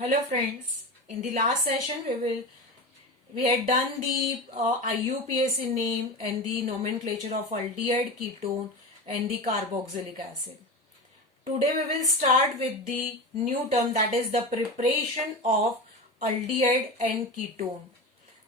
Hello friends. In the last session we had done the IUPAC name and the nomenclature of aldehyde, ketone and the carboxylic acid. Today we will start with the new term, that is the preparation of aldehyde and ketone.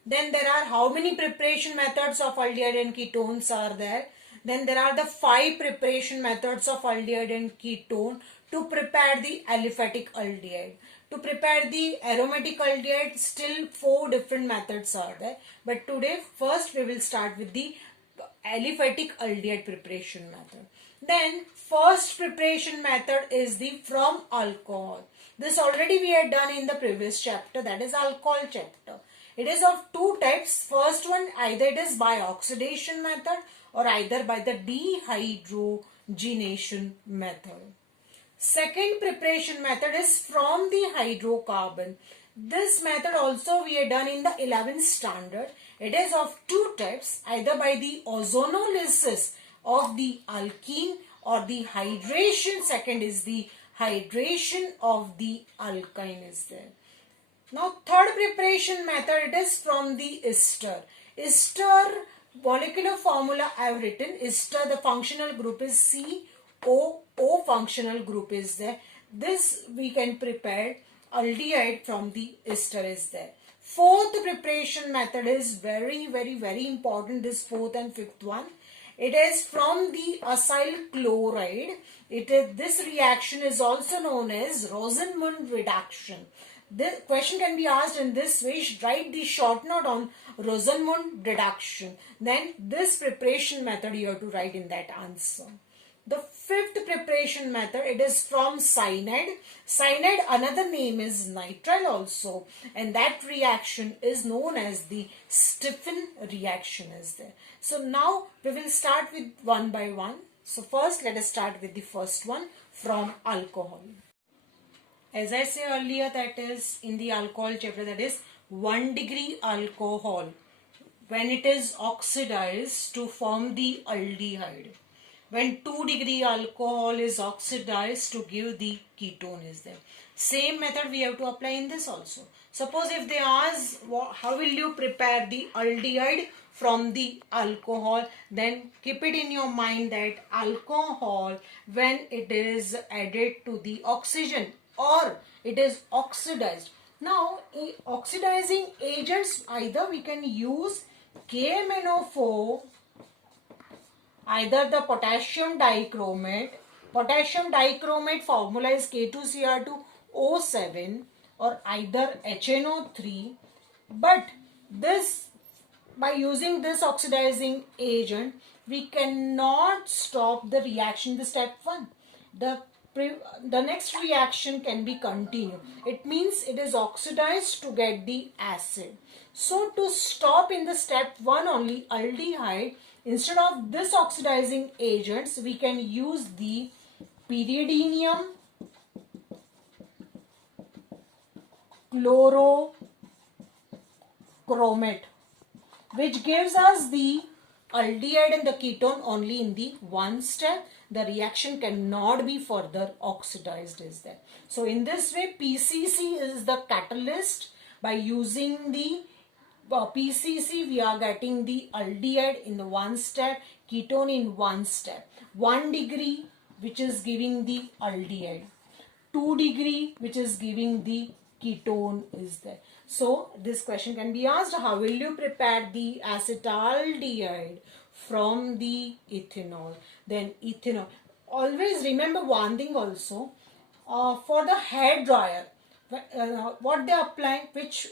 Then there are how many preparation methods of aldehyde and ketones are there? Then there are the 5 preparation methods of aldehyde and ketone to prepare the aliphatic aldehyde. To prepare the aromatic aldehyde, still 4 different methods are there. But today first we will start with the aliphatic aldehyde preparation method. Then first preparation method is the from alcohol. This already we had done in the previous chapter, that is alcohol chapter. It is of two types. First one, either it is by oxidation method or either by the dehydrogenation method. Second preparation method is from the hydrocarbon. This method also we have done in the 11th standard. It is of two types, either by the ozonolysis of the alkene or the hydration. Second is the hydration of the alkyne is there. Now third preparation method, it is from the ester. Ester molecular formula I have written. Ester, the functional group is COO functional group is there. This we can prepare aldehyde from the ester is there. Fourth preparation method is very important, this fourth and fifth one. It is from the acyl chloride. This reaction is also known as Rosenmund reduction. The question can be asked in this way: write the short note on Rosenmund reduction. Then this preparation method you have to write in that answer. The fifth preparation method, it is from cyanide. Cyanide, another name is nitrile also, and that reaction is known as the Stephan reaction is there. So now we will start with one by one. So first let us start with the first one, from alcohol. As I say earlier, that is in the alcohol chapter, that is 1 degree alcohol when it is oxidized to form the aldehyde. When 2 degree alcohol is oxidized to give the ketone is there. Same method we have to apply in this also. Suppose if they ask how will you prepare the aldehyde from the alcohol, then keep it in your mind that alcohol, when it is added to the oxygen or it is oxidized. Now oxidizing agents, either we can use KMnO4, either the potassium dichromate. Potassium dichromate formula is K2Cr2O7, or either HNO3. But this, by using this oxidizing agent, we cannot stop the reaction, the step 1. The next reaction can be continued. It means it is oxidized to get the acid. So to stop in the step 1 only aldehyde, instead of this oxidizing agents, we can use the pyridinium chlorochromate, which gives us the aldehyde and the ketone only in the one step. The reaction cannot be further oxidized is there. So in this way, PCC is the catalyst. By using the PCC, we are getting the aldehyde in the one step, ketone in one step. 1 degree, which is giving the aldehyde. 2 degree, which is giving the ketone is there. So this question can be asked: how will you prepare the acetaldehyde from the ethanol? Then ethanol. Always remember one thing also, for the hair dryer, what they apply, which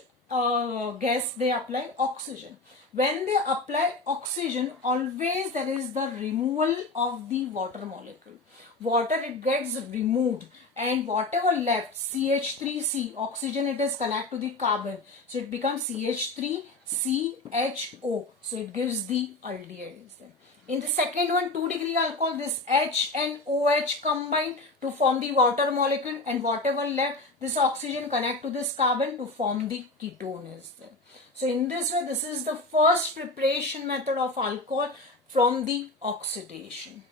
gas they apply? Oxygen. When they apply oxygen, always there is the removal of the water molecule. Water, it gets removed, and whatever left, CH3C, oxygen, it is connected to the carbon, so it becomes CH3CHO, so it gives the aldehyde. In the second one, 2 degree alcohol, this H and OH combine to form the water molecule, and whatever left, this oxygen connect to this carbon to form the ketone is there. So in this way, this is the first preparation method of alcohol from the oxidation.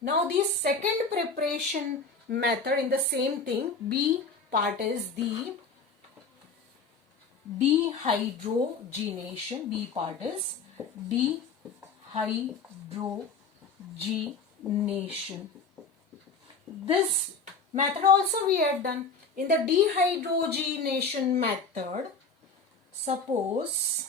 Now the second preparation method in the same thing, B part, is the dehydrogenation. B part is dehydrogenation. This method also we had done. In the dehydrogenation method, suppose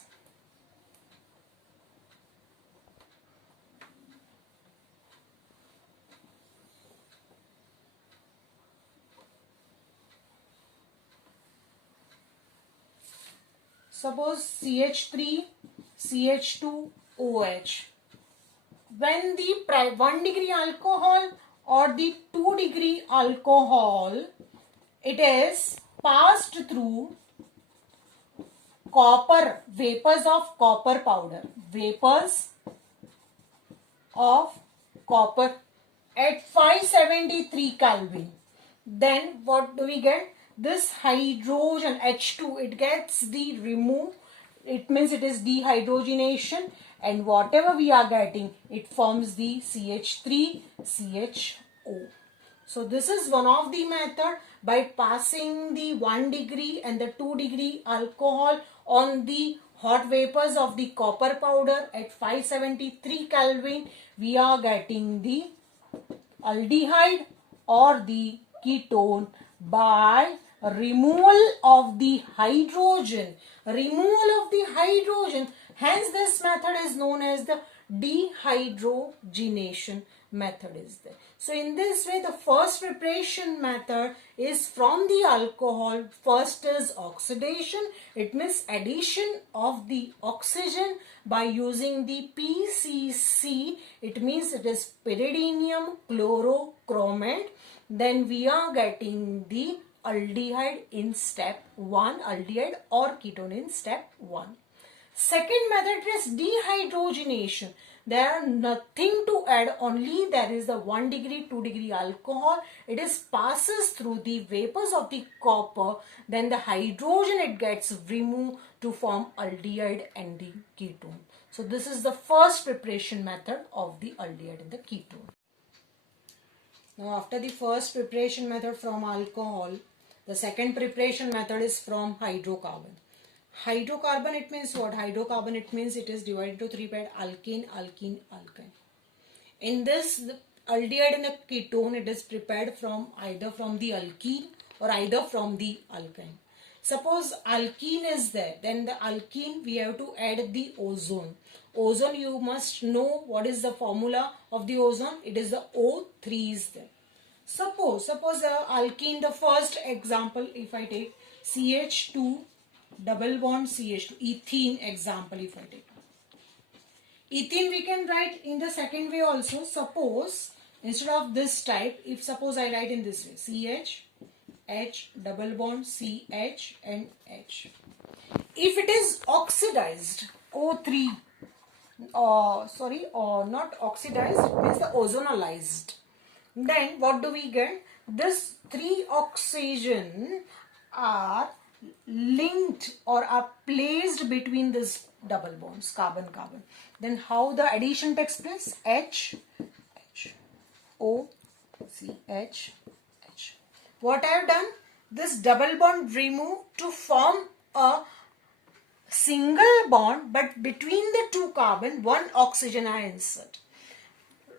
CH3, CH2, OH. When the 1 degree alcohol or the 2 degree alcohol, it is passed through copper, vapors of copper powder, vapors of copper at 573 Kelvin. Then what do we get? This hydrogen H2, it gets the removed. It means it is dehydrogenation, and whatever we are getting, it forms the CH3, CHO. So this is one of the method by passing the 1 degree and the 2 degree alcohol on the hot vapors of the copper powder at 573 Kelvin. We are getting the aldehyde or the ketone by removal of the hydrogen. Hence this method is known as the dehydrogenation method is there. So in this way, the first preparation method is from the alcohol. First is oxidation. It means addition of the oxygen by using the PCC. It means it is pyridinium chlorochromate. Then we are getting the aldehyde in step 1, aldehyde or ketone in step 1. Second method is dehydrogenation. There are nothing to add, only there is the 1 degree, 2 degree alcohol. It is passes through the vapors of the copper. Then the hydrogen, it gets removed to form aldehyde and the ketone. So this is the first preparation method of the aldehyde and the ketone. Now after the first preparation method from alcohol, the second preparation method is from hydrocarbon. Hydrocarbon, it means what? Hydrocarbon, it means it is divided into 3 parts: alkane, alkene, alkyne. In this, the aldehyde and the ketone, it is prepared from either from the alkene or either from the alkyne. Suppose alkene is there, then the alkene we have to add the ozone. Ozone, you must know what is the formula of the ozone. It is the O3 is there. Suppose the alkene, the first example, if I take CH2 double bond CH2, ethene example if I take. Ethene we can write in the second way also. Suppose instead of this type, if suppose I write in this way, CH, H double bond CH and H. If it is oxidized, O3, not oxidized, it means the ozonalized. Then what do we get? This 3 oxygen are linked or are placed between this double bonds, carbon-carbon. Then how the addition takes place? H, H, O, C, H, H. What I have done? This double bond removed to form a single bond, but between the 2 carbon, 1 oxygen I insert.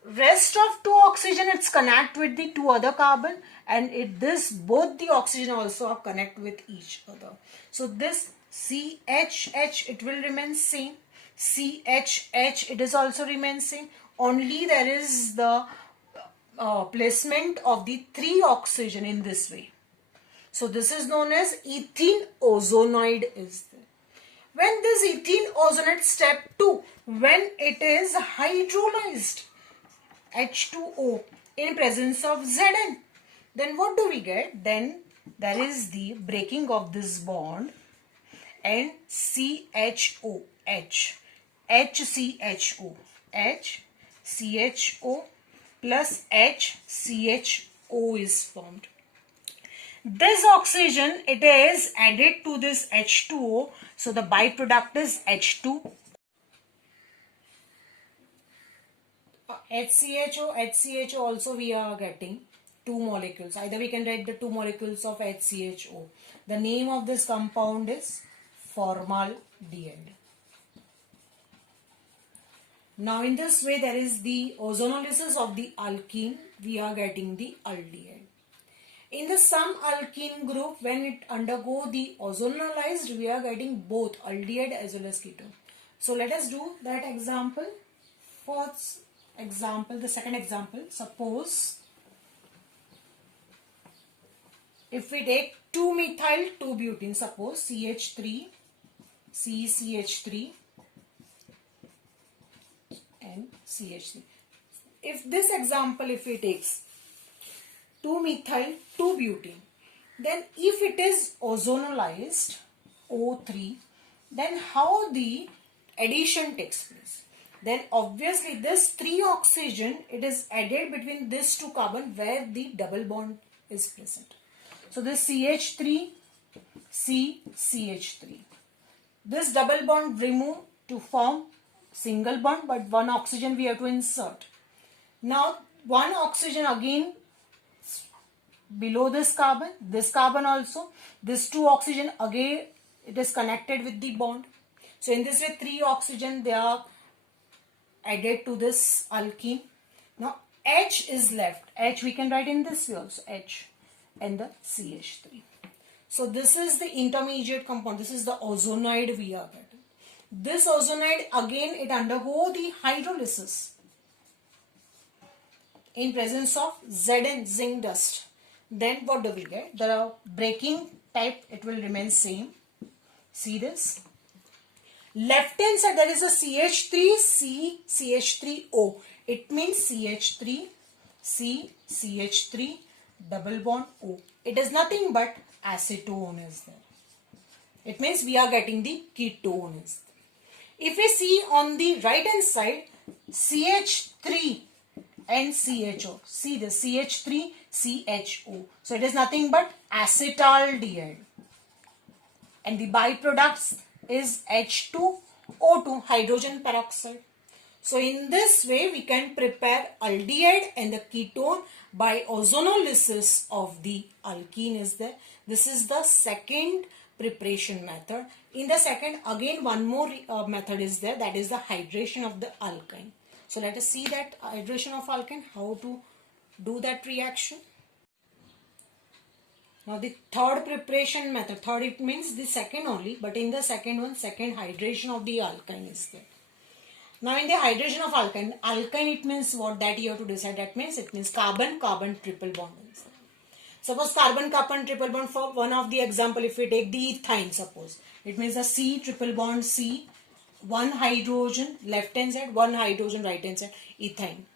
Rest of 2 oxygen, it's connect with the 2 other carbon, and both the oxygen also are connect with each other. So this CHH, it will remain same. CHH, it is also remain same. Only there is the placement of the 3 oxygen in this way. So this is known as ethene ozonoid is there. When this ethene ozonate step 2, when it is hydrolyzed, H2O in presence of Zn, then what do we get? Then there is the breaking of this bond and CHO, H, HCHO, HCHO plus HCHO is formed. This oxygen, it is added to this H2O, so the byproduct is H2. HCHO also we are getting 2 molecules. Either we can write the 2 molecules of HCHO. The name of this compound is formaldehyde. Now in this way there is the ozonolysis of the alkene, we are getting the aldehyde. In the some alkene group, when it undergo the ozonolized, we are getting both aldehyde as well as ketone. So let us do that example. First example, the second example, suppose if we take 2-methyl 2-butene, suppose CH3, CCH3 and CH3. If this example, if we takes 2-methyl 2-butene, then if it is ozonolized O3, then how the addition takes place? Then obviously this 3 oxygen, it is added between this 2 carbon where the double bond is present. So this CH3, CH3. This double bond remove to form single bond, but 1 oxygen we have to insert. Now 1 oxygen again below this carbon also, this 2 oxygen again it is connected with the bond. So in this way 3 oxygen they are added to this alkene. Now H is left. H we can write in this way also, H and the CH3. So this is the intermediate compound. This is the ozonide we are getting. This ozonide again it undergo the hydrolysis in presence of Zn, zinc dust. Then what do we get? The breaking type, it will remain same. See this? Left hand side there is a CH3C, CH3O. It means CH3C, CH3 double bond O. It is nothing but acetone is there. It means we are getting the ketones. If we see on the right hand side, CH3 and CHO. See the CH3, CHO. So it is nothing but acetaldehyde. And the byproducts is H2O2, hydrogen peroxide. So in this way we can prepare aldehyde and the ketone by ozonolysis of the alkene is there. This is the second preparation method. In the second, again one more method is there, that is the hydration of the alkyne. So let us see that hydration of alkyne, how to do that reaction. Now the third preparation method, third it means the second only, but in the second one, second hydration of the alkyne is there. Now in the hydration of alkyne, alkyne it means what, that you have to decide. That means it means carbon-carbon triple bond. Suppose carbon-carbon triple bond, for one of the example, if we take the ethyne, suppose it means a C triple bond C, 1 hydrogen left hand side, 1 hydrogen right hand side, ethyne.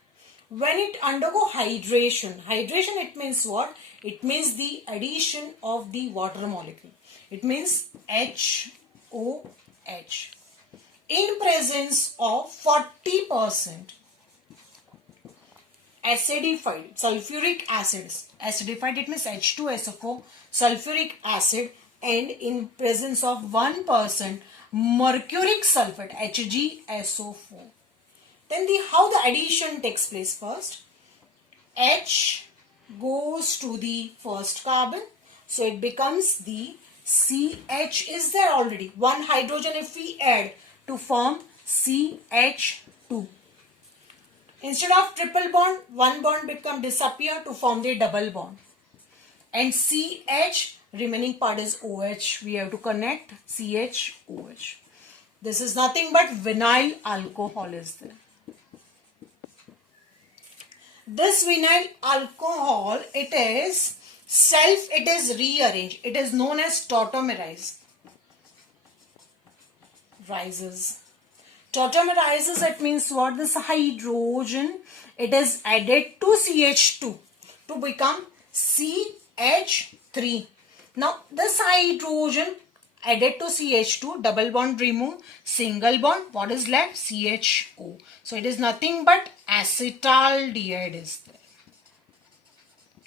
When it undergo hydration it means what? It means the addition of the water molecule. It means HOH in presence of 40% acidified sulfuric acid. Acidified it means H2SO4 sulfuric acid, and in presence of 1% mercuric sulfate HgSO4. Then how the addition takes place first. H goes to the first carbon, so it becomes the CH is there already. 1 hydrogen if we add to form CH2. Instead of triple bond, 1 bond disappear to form the double bond. And CH, remaining part is OH. We have to connect CHOH. This is nothing but vinyl alcohol is there. This vinyl alcohol, it is rearranged. It is known as tautomerized. Tautomerizes, it means what? This hydrogen, it is added to CH2 to become CH3. Now this hydrogen added to CH2, double bond remove, single bond, what is left? CHO. So it is nothing but acetaldehyde is there.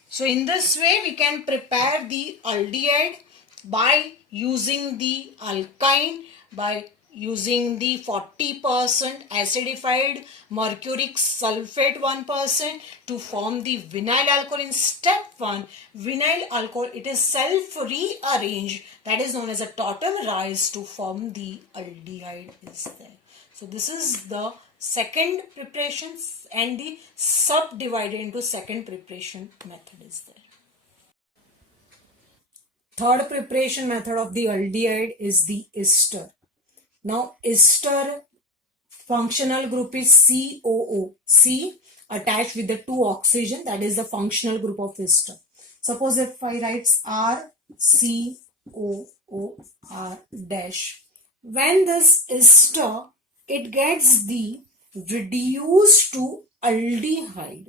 So in this way we can prepare the aldehyde by using the alkyne, by using the 40% acidified mercuric sulfate 1% to form the vinyl alcohol. In step 1, vinyl alcohol, it is self-rearranged, that is known as a tautomerize to form the aldehyde is there. So this is the second preparation, and the subdivided into second preparation method is there. Third preparation method of the aldehyde is the ester. Now ester functional group is COO. C attached with the 2 oxygen, that is the functional group of ester. Suppose if I write RCOOR dash, when this ester, it gets the reduced to aldehyde,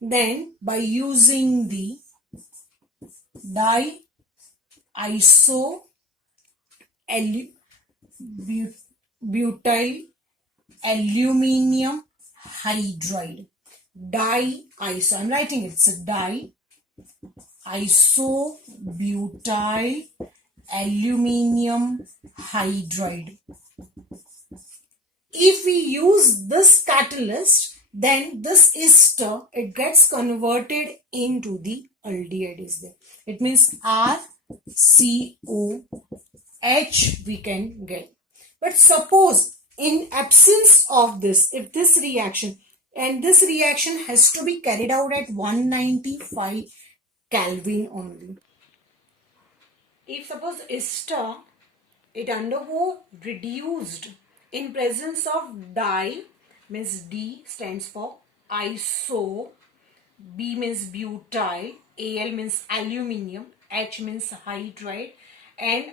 then by using the butyl aluminium hydride. Di-iso. I'm writing it. It's a di-isobutyl aluminium hydride. If we use this catalyst, then this ester, it gets converted into the aldehyde is there. It means RCOH we can get. But suppose in absence of this, if this reaction, and this reaction has to be carried out at 195 Kelvin only. If suppose ester, it undergo reduced in presence of di, means D stands for iso, B means butyl, Al means aluminium, H means hydride, and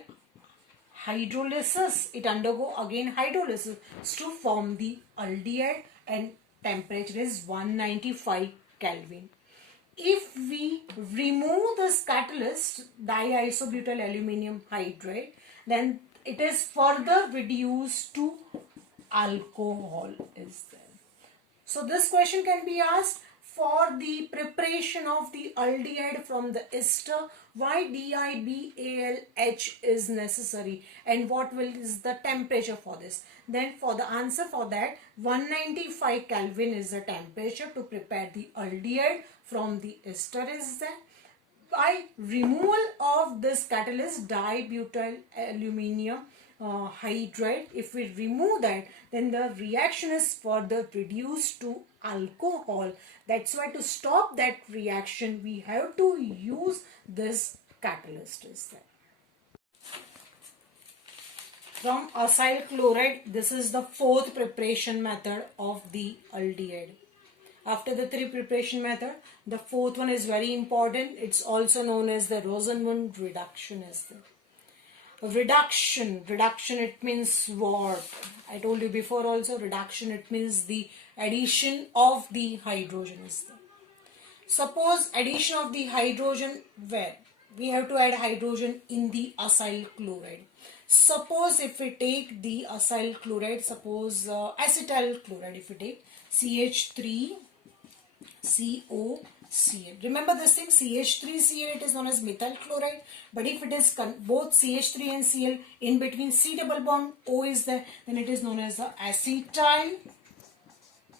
hydrolysis, it undergo again hydrolysis to form the aldehyde, and temperature is 195 Kelvin. If we remove this catalyst, di-isobutyl aluminium hydride, then it is further reduced to alcohol is there. So this question can be asked, for the preparation of the aldehyde from the ester, why DIBALH is necessary and what is the temperature for this? Then for the answer for that, 195 Kelvin is the temperature to prepare the aldehyde from the ester is there. By removal of this catalyst, dibutyl aluminium hydride, if we remove that, then the reaction is further reduced to alcohol. That's why to stop that reaction, we have to use this catalyst is there. From acyl chloride, this is the fourth preparation method of the aldehyde. After the 3 preparation method, the fourth one is very important. It's also known as the Rosenmund reduction is there. Reduction, it means what? I told you before also, reduction, it means the addition of the hydrogen is there. Suppose addition of the hydrogen where? We have to add hydrogen in the acyl chloride. Suppose if we take the acyl chloride, suppose acetyl chloride, if we take CH3COCl. Remember this thing, CH3Cl, it is known as methyl chloride. But if it is both CH3 and Cl, in between C double bond O is there, then it is known as the acetyl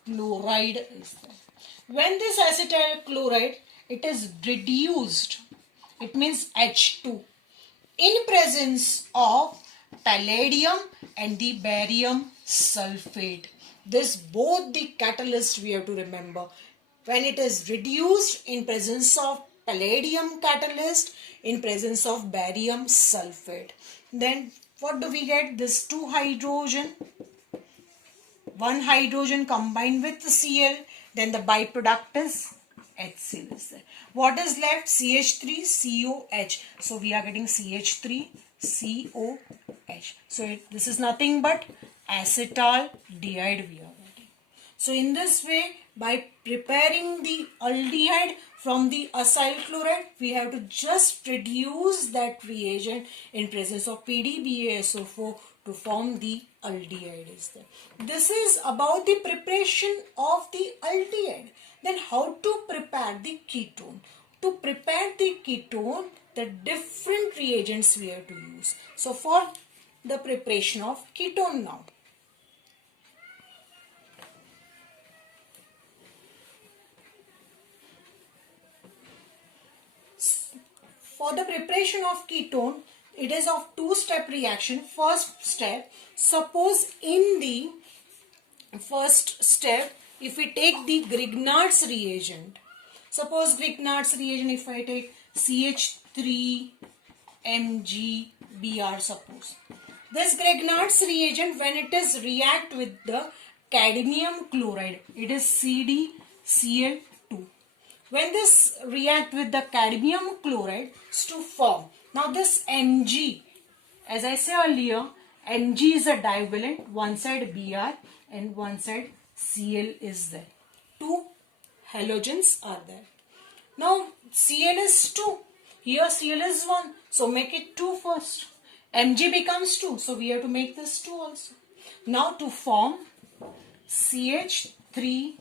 chloride is there. When this acetyl chloride, it is reduced, it means H2, in presence of palladium and the barium sulfate. This both the catalyst we have to remember. When it is reduced in presence of palladium catalyst, in presence of barium sulfate, then what do we get? This 2 hydrogen, 1 hydrogen combined with the Cl, then the byproduct is HCl is there. What is left? CH3COH. So we are getting CH3COH. So this is nothing but acetaldehyde we are getting. So in this way, by preparing the aldehyde from the acyl chloride, we have to just reduce that reagent in presence of PDBaSO4 to form the aldehyde is there. This is about the preparation of the aldehyde. Then how to prepare the ketone? To prepare the ketone, the different reagents we have to use. So for the preparation of ketone now. For the preparation of ketone, it is of two-step reaction. First step, suppose in the first step, if we take the Grignard's reagent, suppose Grignard's reagent, if I take CH3MgBr, suppose. This Grignard's reagent, when it is react with the cadmium chloride, it is CdCl2. When this react with the cadmium chloride to form, now this Mg, as I said earlier, Mg is a divalent, one side Br and one side Cl is there. Two halogens are there. Now Cl is 2, here Cl is 1, so make it 2 first. Mg becomes 2, so we have to make this 2 also. Now to form CH3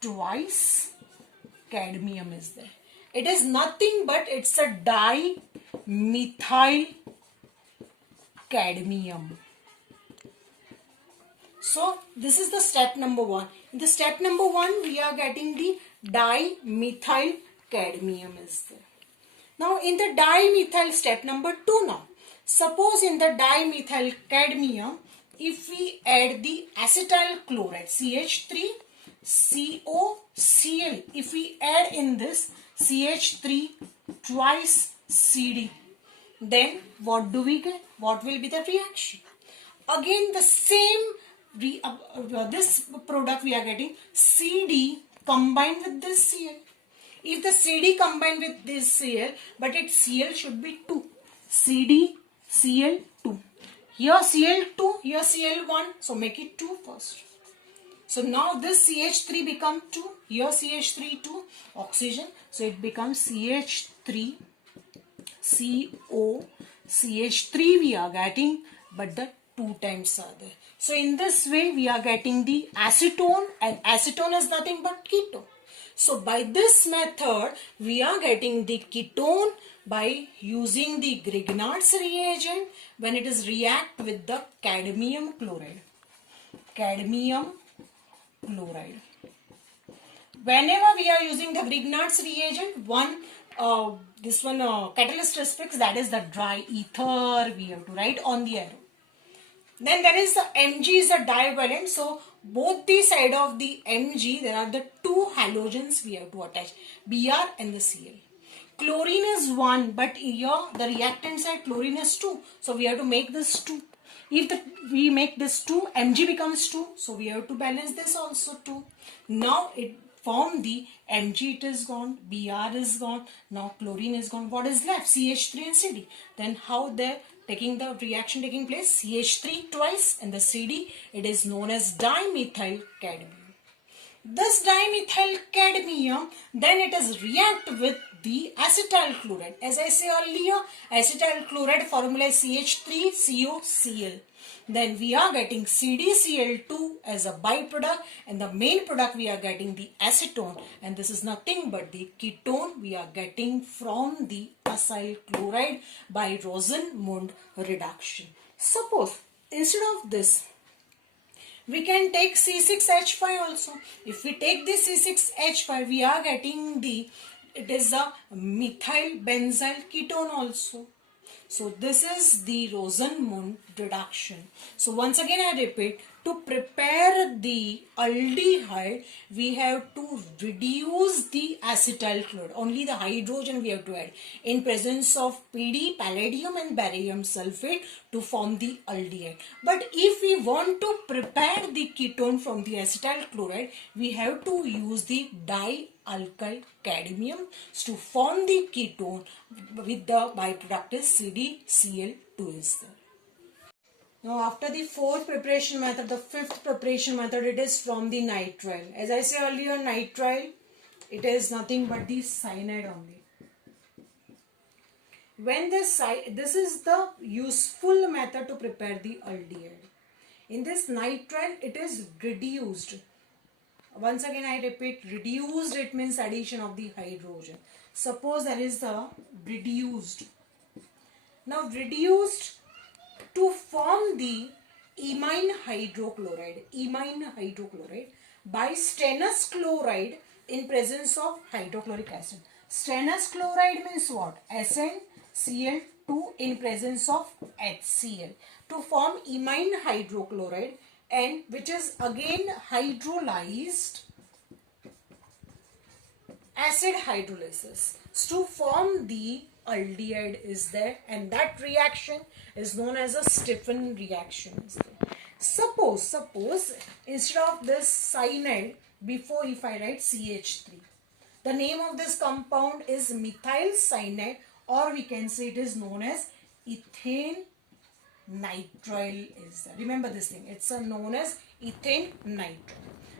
twice cadmium is there. It is nothing but it's a dimethyl cadmium. So this is the step number 1. In the step number 1, we are getting the dimethyl cadmium is there. Now in the dimethyl step number 2 now. Suppose in the dimethyl cadmium, if we add the acetyl chloride CH3COCl, if we add in this CH3 twice Cd, then what do we get? What will be the reaction? Again the same this product we are getting Cd combined with this Cl. If the Cd combined with this Cl, but its Cl should be 2. CdCl2. Here Cl2, here Cl1, so make it 2 first. So now this CH3 become 2, here CH3 2, oxygen, so it becomes CH3 CO, CH3 we are getting, but the 2 times are there. So in this way we are getting the acetone, and acetone is nothing but ketone. So by this method we are getting the ketone by using the Grignard's reagent when it is react with the cadmium chloride. Cadmium chloride. Whenever we are using the Grignard's reagent, this one catalyst is fixed, that is the dry ether we have to write on the arrow. Then there is the Mg is a divalent, so both the side of the Mg there are the 2 halogens we have to attach, Br and the Cl. Chlorine is 1, but here the reactant side chlorine is 2, so we have to make this 2. If we make this 2, Mg becomes 2, so we have to balance this also 2. Now it form the Mg, it is gone, Br is gone, now chlorine is gone. What is left? CH3 and Cd. Then how they taking the reaction taking place? CH3 twice and the Cd, it is known as dimethyl cadmium. This dimethyl cadmium, then it is react with the acetyl chloride. As I said earlier, acetyl chloride formula is CH3COCl. Then we are getting CdCl2 as a byproduct, and the main product we are getting the acetone, and this is nothing but the ketone we are getting from the acyl chloride by Rosenmund reduction. Suppose instead of this we can take C6H5 also. If we take this C6H5, we are getting it is a methyl benzyl ketone also. So this is the Rosenmund reduction. So once again I repeat, to prepare the aldehyde, we have to reduce the acetyl chloride. Only the hydrogen we have to add in presence of Pd, palladium and barium sulfate to form the aldehyde. But if we want to prepare the ketone from the acetyl chloride, we have to use the dialkyl cadmium to form the ketone with the byproduct is CdCl2 is there. Now after the 4th preparation method, the 5th preparation method, it is from the nitrile. As I said earlier, nitrile, it is nothing but the cyanide only. When this is the useful method to prepare the aldehyde. In this nitrile, it is reduced. Once again I repeat, reduced, it means addition of the hydrogen. Suppose there is the reduced. Now reduced to form the imine hydrochloride by stannous chloride in presence of hydrochloric acid. Stannous chloride means what? SnCl2 in presence of HCl to form imine hydrochloride, and which is again hydrolyzed acid hydrolysis to form the aldehyde is there, and that reaction is known as a Stephan reaction is there. Suppose instead of this cyanide, before if I write CH3, the name of this compound is methyl cyanide, or we can say it is known as ethane nitrile is there. Remember this thing, it's known as ethane nitrile.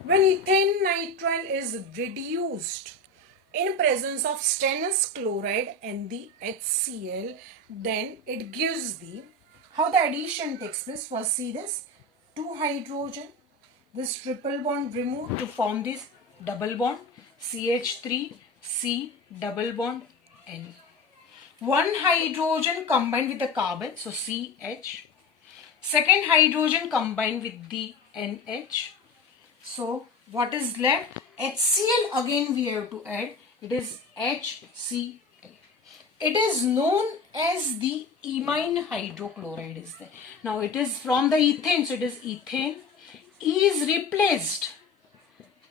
When ethane nitrile is reduced in presence of stannous chloride and the HCl, then it gives the, how the addition takes place. First see this, 2 hydrogen, this triple bond removed to form this double bond, CH3, C double bond N. 1 hydrogen combined with the carbon, so CH. Second hydrogen combined with the NH. So what is left? HCl again we have to add. It is HCl. It is known as the imine hydrochloride is there. Now it is from the ethane, so it is ethane. E is replaced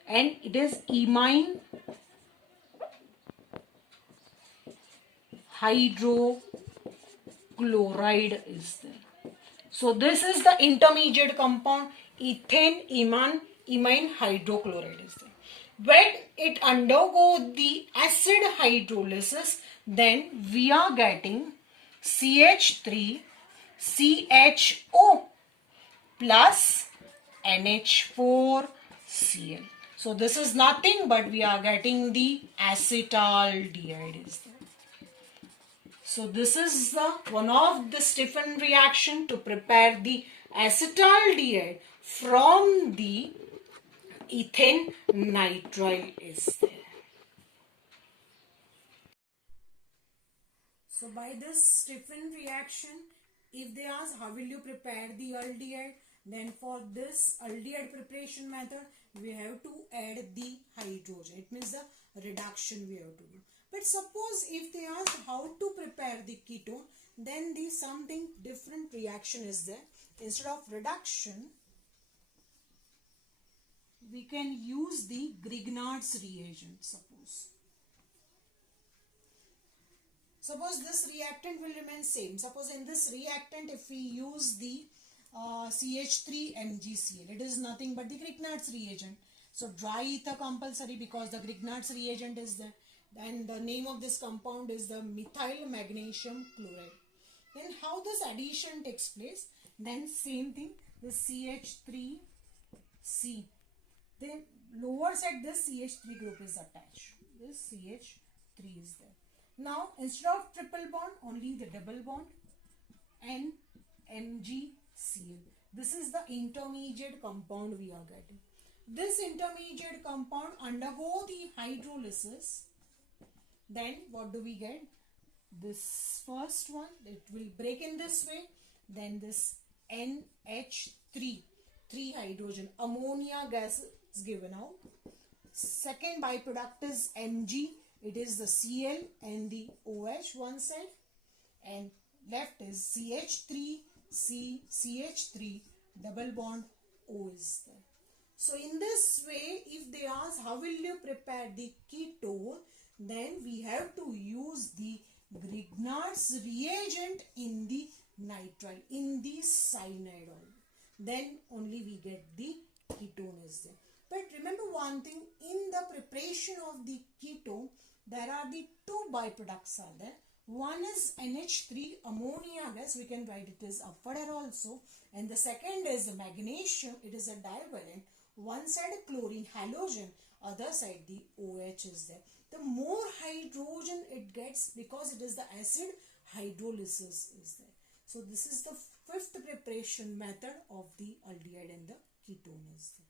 and it is imine hydrochloride is there. So this is the intermediate compound, ethane imine hydrochloride is there. When it undergo the acid hydrolysis, then we are getting CH3 CHO plus NH4Cl. So this is nothing but we are getting the acetaldehyde is there. So this is the one of the Stephan reaction to prepare the acetaldehyde from the ethane nitrile is there. So by this Stephan reaction, if they ask how will you prepare the aldehyde, then for this aldehyde preparation method, we have to add the hydrogen. It means the reduction we have to do. But suppose if they ask how to prepare the ketone, then the something different reaction is there. Instead of reduction, we can use the Grignard's reagent. Suppose this reactant will remain same. Suppose in this reactant, if we use the CH3MgCl, it is nothing but the Grignard's reagent. So dry ether compulsory because the Grignard's reagent is there. And the name of this compound is the methyl magnesium chloride. Then how this addition takes place? Then same thing, the CH3C. The lower side this CH3 group is attached. This CH3 is there. Now instead of triple bond, only the double bond and MgCl. This is the intermediate compound we are getting. This intermediate compound undergo the hydrolysis. Then what do we get? This first one, it will break in this way. Then this NH3, 3 hydrogen, ammonia gas is given out. Second byproduct is Mg. It is the Cl and the OH one side. And left is CH3, CH3, double bond O is there. So in this way, if they ask how will you prepare the ketone, then we have to use the Grignard's reagent in the nitrile, in the cyanide oil. Then only we get the ketone is there. But remember one thing, in the preparation of the ketone, there are the 2 byproducts are there. One is NH3 ammonia gas, we can write it as upward also. And the second is magnesium, it is a divalent. One side chlorine halogen, other side the OH is there. The more hydrogen it gets because it is the acid hydrolysis is there. So this is the 5th preparation method of the aldehyde and the ketone is there.